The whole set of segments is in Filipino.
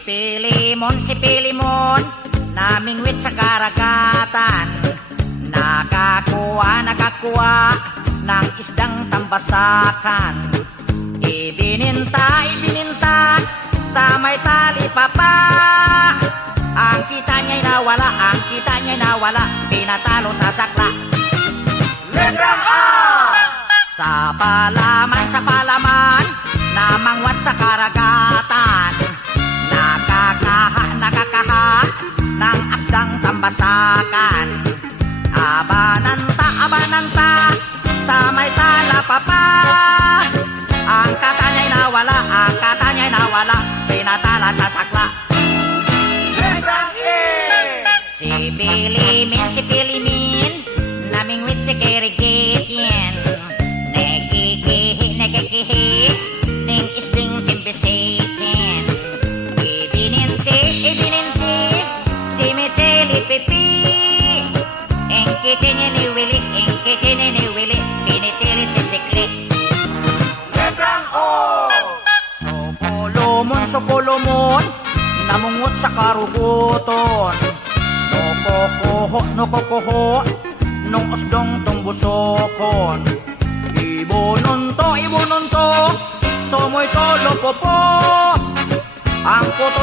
Si Pilimon, namingwit sa karagatan. Nakakuha ng isdang tambasakan. Ibininta sa may tali papa. Ang kita niya'y nawala, pinatalo sa sakla. Letrang A! Sa palaman, namangwat sa karagatan. Nakakaha ng asdang tambasakan. Abananta, sa may talapapa. Ang kata niya'y nawala, pinatala sa sakla. Letrang E! Si Pilimin, namingwit si Kirigitin. Nakikihi, ning isding timbisikin. Ibininti, si Meteli Pipi. Engkitin ni Willy, pinitili si Sikli. Letrang O! Supulumon, namungot sa karuguton. Nukukuho, nung usdong tumbusokon. Ibununto, sumoy tolo popo. Ang kuto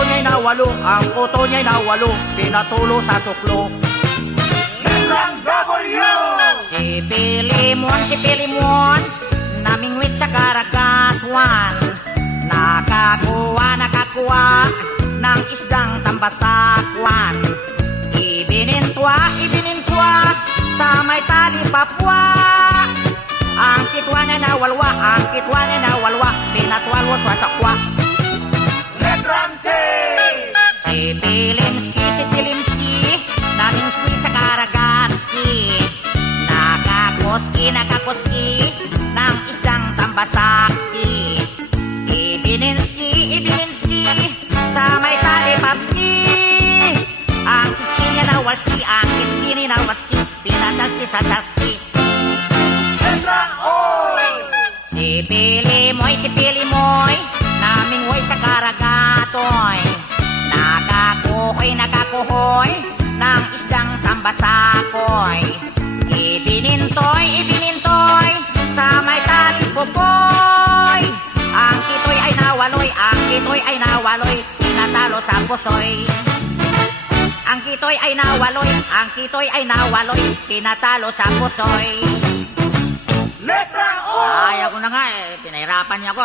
niya'y nawalo, pinatulo sa suklo. Letrang W! Si Pilimon, namingwit sa karagatuan. Nakakuha ng isdang tambasakwan. Ibinintwa sa may tali papwa. Ang kitwa niya nawalwa, pinatwalwa sa sakwa. Letrang T! Si Pilimski, namingski sa karagatski. Nakakoski ng isdang tambasakski. Ibininski sa may tali papski. Ang kiski niya nawalski, pinatalski sa sakski. Letrang O! Si Pilimoy, namingwoy sa karagatoy. Nakakuhoy ng isdang tambasakoy. Ibinintoy sa may tali popoy. Ang kitoy ay nawaloy, pinatalo sa pusoy. Ang kitoy ay nawaloy, pinatalo sa pusoy. Letrang O! Ayaw ko na nga pinahirapan niya ko